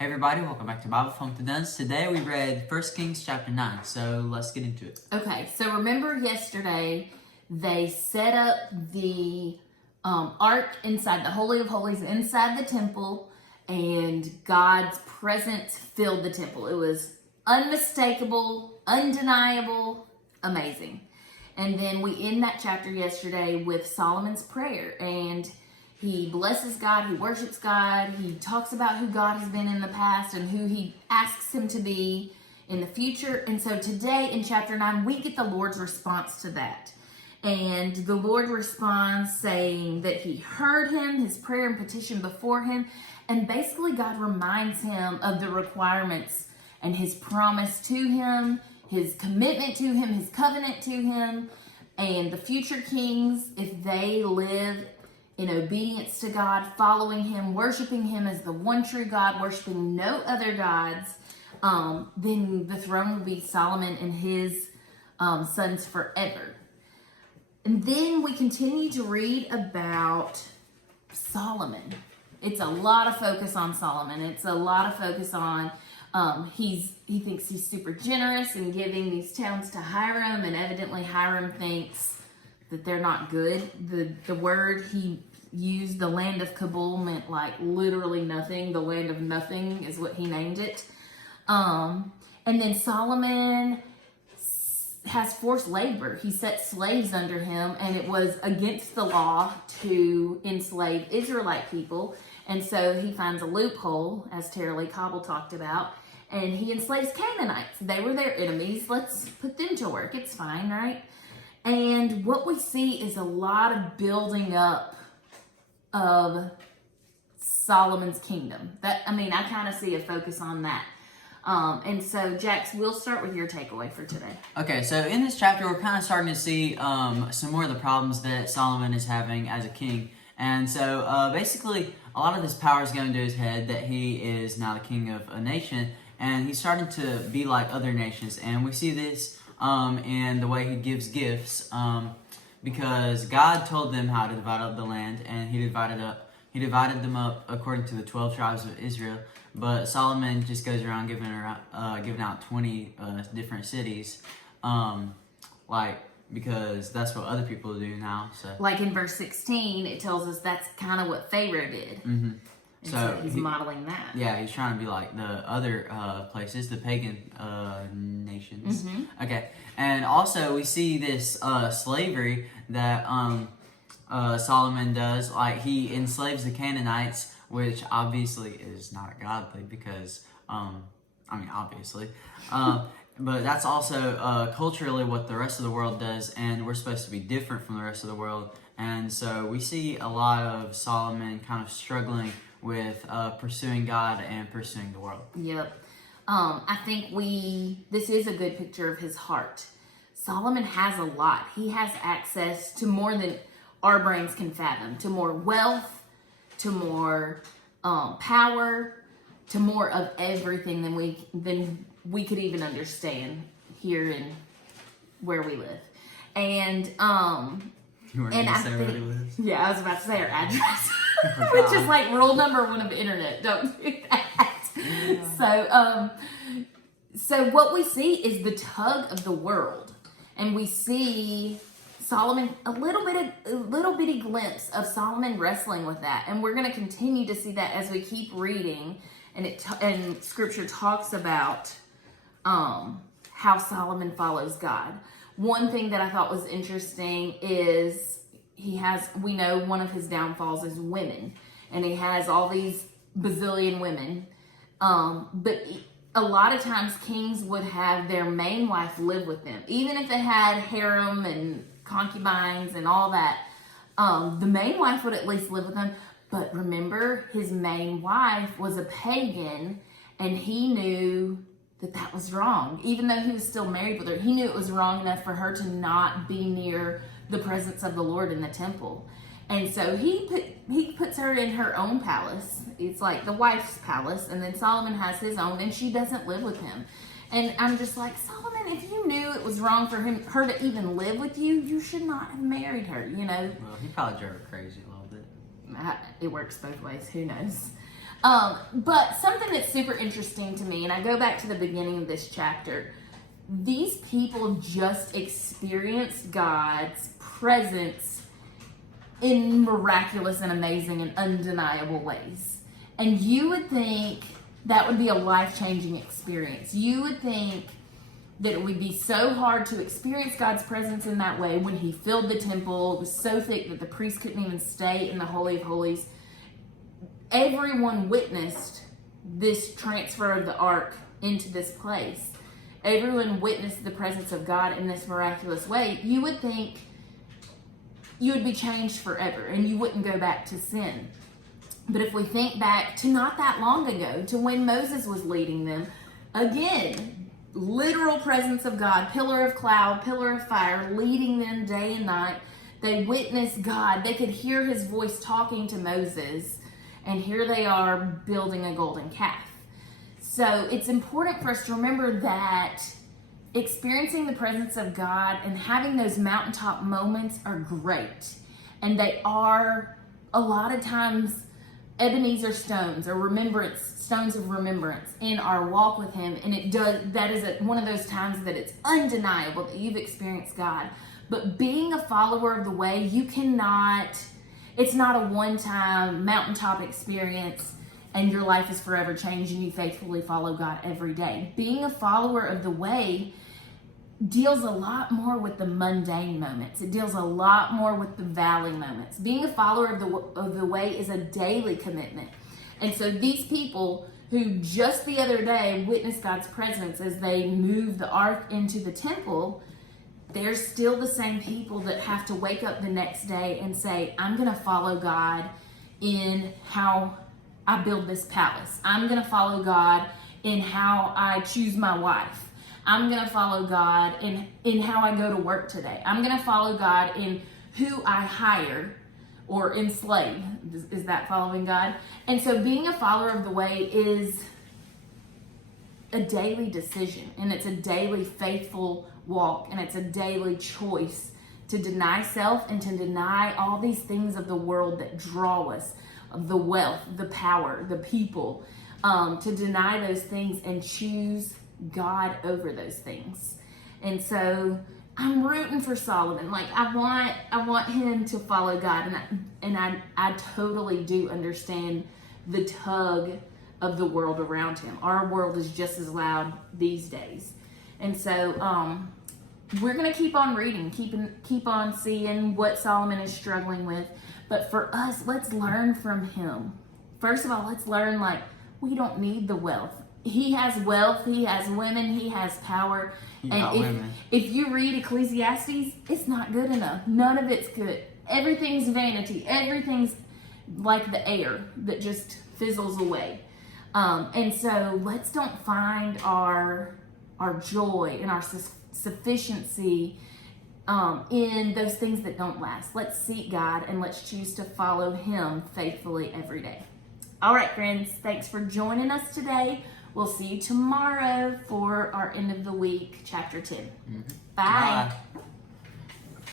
Hey everybody, welcome back to Bible Fun with the Duns. Today we read 1 Kings chapter 9, so let's get into it. Okay, so remember yesterday they set up the ark inside the Holy of Holies, inside the temple, and God's presence filled the temple. It was unmistakable, undeniable, amazing. And then we end that chapter yesterday with Solomon's prayer, and he blesses God, he worships God, he talks about who God has been in the past and who he asks him to be in the future. And so today in chapter 9, we get the Lord's response to that. And the Lord responds saying that he heard him, his prayer and petition before him. And basically God reminds him of the requirements and his promise to him, his commitment to him, his covenant to him. And the future kings, if they live in obedience to God, following him, worshiping him as the one true God, worshiping no other gods, then the throne will be Solomon and his sons forever. And then we continue to read about Solomon. It's a lot of focus on Solomon. It's a lot of focus on he thinks he's super generous in giving these towns to Hiram, and evidently Hiram thinks that they're not good. The word he used, the land of Kabul, meant like literally nothing. The land of nothing is what he named it. And then Solomon has forced labor. He set slaves under him, and it was against the law to enslave Israelite people. And so he finds a loophole, as Tara-Leigh Cobble talked about, and he enslaves Canaanites. They were their enemies. Let's put them to work. It's fine, right? And what we see is a lot of building up of Solomon's kingdom. I kind of see a focus on that. And so, Jax, we'll start with your takeaway for today. Okay, so in this chapter, we're kind of starting to see some more of the problems that Solomon is having as a king. And so, basically, a lot of this power is going to his head that he is now the king of a nation, and he's starting to be like other nations. And we see this in the way he gives gifts, because God told them how to divide up the land, and he divided them up according to the 12 tribes of Israel. But Solomon just goes around giving out 20 different cities, because that's what other people do now. So, like in verse 16, it tells us that's kind of what Pharaoh did. Mm-hmm. And so he's modeling that. Yeah, he's trying to be like the other places, the pagan nations. Mm-hmm. Okay, and also we see this slavery that Solomon does. Like, he enslaves the Canaanites, which obviously is not godly because, obviously. But that's also culturally what the rest of the world does, and we're supposed to be different from the rest of the world. And so we see a lot of Solomon kind of struggling with pursuing God and pursuing the world. Yep. I think this is a good picture of his heart. Solomon has a lot. He has access to more than our brains can fathom, to more wealth, to more power, to more of everything than we could even understand here in where we live. And You weren't going to say where he lives? Yeah, I was about to say our address. Which is like rule number 1 of the internet. Don't do that. Yeah. So what we see is the tug of the world. And we see Solomon, a little bitty glimpse of Solomon wrestling with that. And we're going to continue to see that as we keep reading. And Scripture talks about how Solomon follows God. One thing that I thought was interesting is we know one of his downfalls is women, and he has all these bazillion women. But a lot of times kings would have their main wife live with them, even if they had harem and concubines and all that. The main wife would at least live with them. But remember, his main wife was a pagan, and he knew that was wrong. Even though he was still married with her, he knew it was wrong enough for her to not be near the presence of the Lord in the temple. And so he puts her in her own palace. It's like the wife's palace, and then Solomon has his own, and she doesn't live with him. And I'm just like, Solomon, if you knew it was wrong for her to even live with you, you should not have married her, you know? Well, he probably drove her crazy a little bit. It works both ways. Who knows? But something that's super interesting to me, and I go back to the beginning of this chapter, these people just experienced God's presence in miraculous and amazing and undeniable ways. And you would think that would be a life-changing experience. You would think that it would be so hard to experience God's presence in that way when he filled the temple. It was so thick that the priests couldn't even stay in the Holy of Holies. Everyone witnessed this transfer of the ark into this place. Everyone witnessed the presence of God in this miraculous way. You would think you would be changed forever and you wouldn't go back to sin. But if we think back to not that long ago, to when Moses was leading them, again, literal presence of God, pillar of cloud, pillar of fire, leading them day and night. They witnessed God. They could hear his voice talking to Moses, and here they are building a golden calf. So it's important for us to remember that experiencing the presence of God and having those mountaintop moments are great. And they are a lot of times Ebenezer stones or stones of remembrance in our walk with him. And that is one of those times that it's undeniable that you've experienced God. But being a follower of the way, it's not a one-time mountaintop experience and your life is forever changed and you faithfully follow God every day. Being a follower of the way deals a lot more with the mundane moments. It deals a lot more with the valley moments. Being a follower of the way is a daily commitment. And so these people who just the other day witnessed God's presence as they moved the ark into the temple, they're still the same people that have to wake up the next day and say, I'm going to follow God in how I build this palace. I'm going to follow God in how I choose my wife. I'm going to follow God in how I go to work today. I'm going to follow God in who I hire or enslave. Is that following God? And so being a follower of the way is a daily decision, and it's a daily faithful walk, and it's a daily choice to deny self and to deny all these things of the world that draw us, the wealth, the power, the people, to deny those things and choose God over those things. And so I'm rooting for Solomon. Like I want him to follow God, and I totally do understand the tug of the world around him. Our world is just as loud these days. And so we're going to keep on reading, keep on seeing what Solomon is struggling with. But for us, let's learn from him. First of all, let's learn we don't need the wealth. He has wealth, he has women, he has power. If you read Ecclesiastes, it's not good enough. None of it's good. Everything's vanity. Everything's like the air that just fizzles away. And so let's don't find our joy and our sufficiency in those things that don't last. Let's seek God and let's choose to follow him faithfully every day. All right, friends, thanks for joining us today. We'll see you tomorrow for our end of the week, chapter 10. Mm-hmm. Bye.